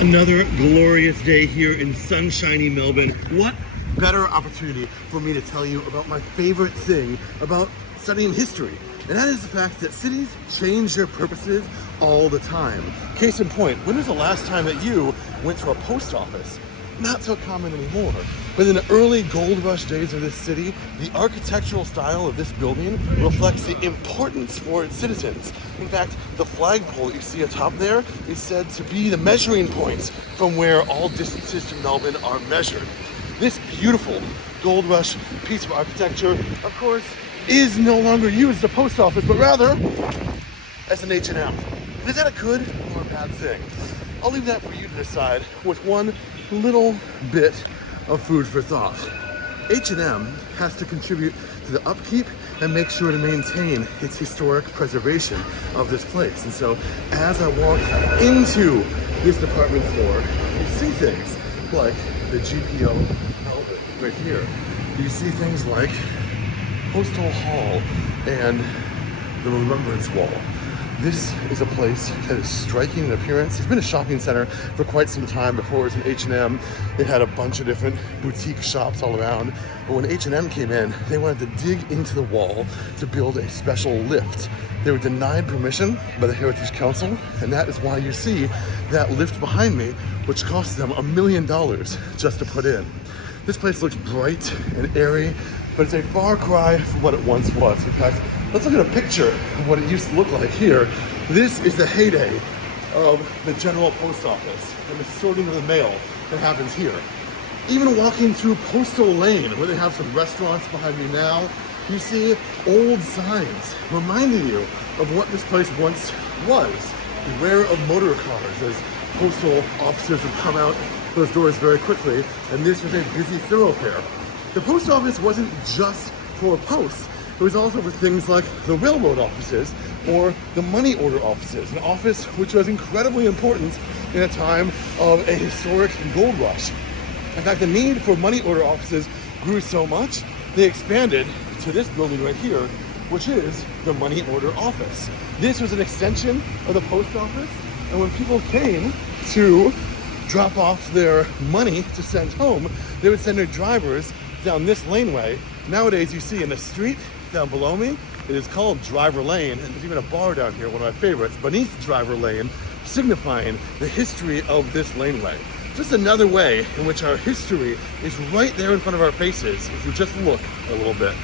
Another glorious day here in sunshiny Melbourne. What better opportunity for me to tell you about my favorite thing about studying history? And that is the fact that cities change their purposes all the time. Case in point, when was the last time that you went to a post office? Not so common anymore. But in the early gold rush days of this city, the architectural style of this building reflects the importance for its citizens. In fact, the flagpole that you see atop there is said to be the measuring point from where all distances to Melbourne are measured. This beautiful gold rush piece of architecture, of course, is no longer used as a post office, but rather as an H&M. Is that a good or a bad thing? I'll leave that for you to decide with one little bit of food for thought. H&M has to contribute to the upkeep and make sure to maintain its historic preservation of this place. And so as I walk into this department store, you see things like the GPO Melbourne right here. You see things like Postal Hall and the Remembrance Wall. This is a place that is striking in appearance. It's been a shopping center for quite some time. Before it was an H&M. It had a bunch of different boutique shops all around. But when H&M came in, they wanted to dig into the wall to build a special lift. They were denied permission by the Heritage Council, and that is why you see that lift behind me, which cost them $1 million just to put in. This place looks bright and airy, but it's a far cry from what it once was. In fact, let's look at a picture of what it used to look like here. This is the heyday of the General Post Office and the sorting of the mail that happens here. Even walking through Postal Lane, where they have some restaurants behind me now, you see old signs reminding you of what this place once was. Beware of motor cars, as postal officers would come out those doors very quickly, and this was a busy thoroughfare. The post office wasn't just for posts. It was also for things like the railroad offices or the money order offices, an office which was incredibly important in a time of a historic gold rush. In fact, the need for money order offices grew so much, they expanded to this building right here, which is the money order office. This was an extension of the post office, and when people came to drop off their money to send home, they would send their drivers down this laneway. Nowadays, you see in the street down below me, it is called Driver Lane, and there's even a bar down here, one of my favorites, beneath Driver Lane, signifying the history of this laneway. Just another way in which our history is right there in front of our faces if we just look a little bit.